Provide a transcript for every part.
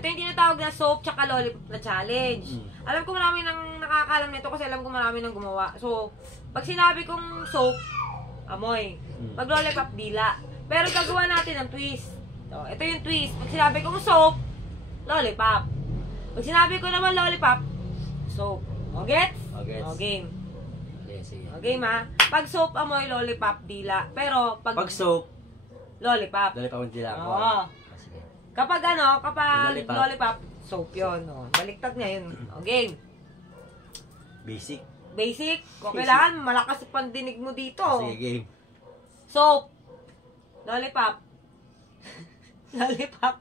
Ito yung tinatawag na soap tsaka lollipop na challenge. Alam ko marami nang nakakaalam nito kasi alam ko marami nang gumawa. So, pag sinabi kong soap, amoy. Pag lollipop, dila. Pero gagawa natin ng twist. So, ito yung twist. Pag sinabi kong soap, lollipop. Pag sinabi ko naman lollipop, soap. O, gets? O, gets. O, game. Okay, sige. O, game ha. Pag soap, amoy, lollipop, dila. Pero, pag soap, lollipop. lollipop ang dila ko. Oo. Sige. Kapag kapag Lollipop. lollipop, soap yun. O, baliktad niya yun. O, game. Basic. Basic. Kung kailangan, malakas ang pandinig mo dito. Sige, game. Soap. Lollipop. Lollipop.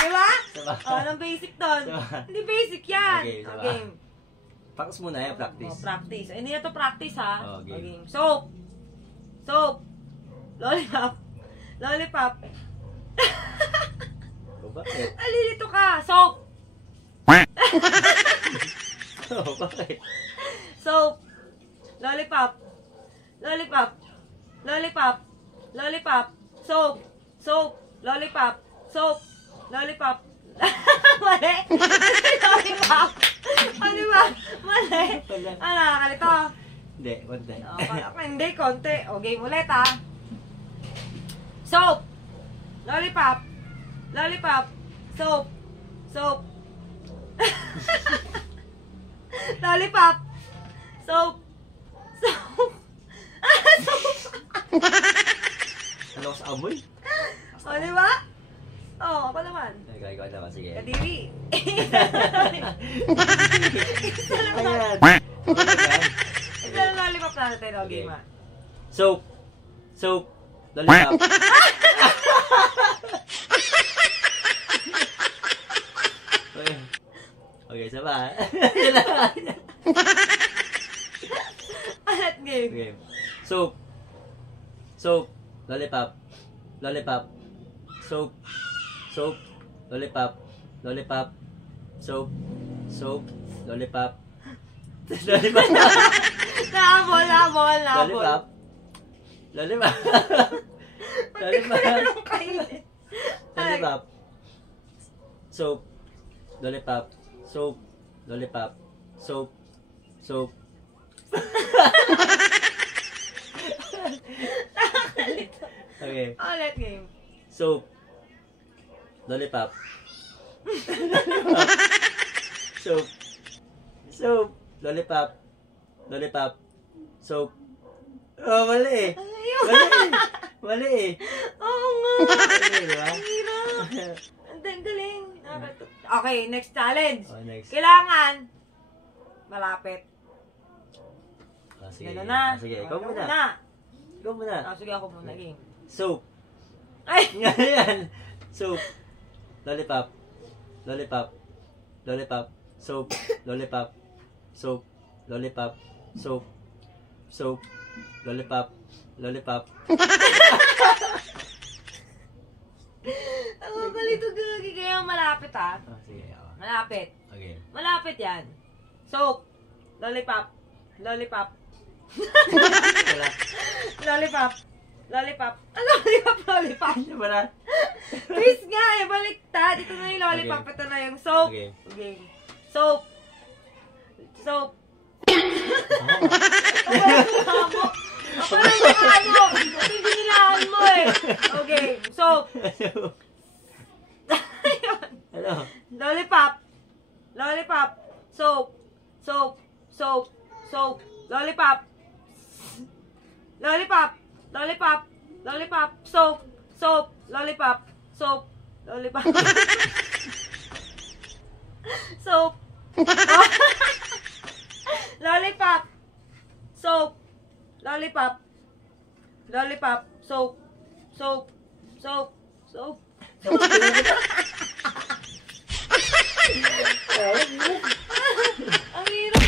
Diba? Diba? O, anong basic doon? Diba? Hindi basic yan. Okay, diba? O, game. Practice muna yan, practice. O, practice. Hindi na to practice, ha? O, game. O, game. Soap. Soap. Lollipop. Lollipop. O, bakit? Alilito ka. Soap. O, bakit? Soap. Lollipop. Lollipop. Lollipop. Lollipop. Soap. Soap. Lollipop. Soap. Lollipop. Mali. Lollipop. Ano ba? Mali. Ano, nakalito? Hindi, konti. Hindi, konti. O, game ulit, ha? Soap. Lollipop. Lollipop. Soap. Soap. Lollipop. Soap. Soap. Soap. Ano sa amoy? O, di ba? O, ako naman. Okay, ikaw naman, sige. Kadiri. Ayan. Ito na lollipop natin. O, game, ha? Soap. Soap. Lollipop. Okay. Okay, saba. Alat game. Okay. Soap. Soap. Lollipop. Lollipop. Soap. Soap. Lollipop. Lollipop. Soap. Soap. Lollipop. Lollipop. Nabol, nabol, nabol. Lollipop. Lollipop. Lollipop. Lollipop. Soap. Lollipop. Soap. Lollipop. Soap. Soap. Okay. Alat game. Soap. Lollipop. Soap. Soap. Lollipop. Lollipop. Soap. Oh, mali eh. Mali eh. Mali eh. Oo nga. Mali, di ba? Ang hirap. Ang galing. Okay, next challenge. Oh, next. Kailangan malapit. Oh, sige. Gano'n na. Oh, sige, ikaw muna. Ikaw muna. Sige, ako muna. Game. Soap. Ay! Ganyan. Soap. Lollipop. Lollipop. Lollipop. Soap. Lollipop. Soap. Lollipop. Soap. Soap. Lollipop. Lollipop. Ang kalito gagi. Kaya malapit, ha? Oh, sige. Oh. Malapit. Okay. Malapit yan. Soap. Lollipop. Lollipop. Wala. Lollipop. Lollipop. Lollipop, lollipop. Ano ba na? Twist nga eh. Baliktad. Ito na yung lollipop. Okay. Ito na yung soap. Okay. Okay. Soap. Soap. Parang mukha mo. Kasi binilaan mo eh. Okay. Soap. Ano? Lollipop. Lollipop. Soap. Soap. Soap. Soap. Lollipop. Lollipop. Lollipop. Lollipop. Soap. Soap. Lollipop. Soap. Lollipop. Soap. Lollipop. Soap. Lollipop. Lollipop. Soap. Soap. Soap. Soap. Ang hirap.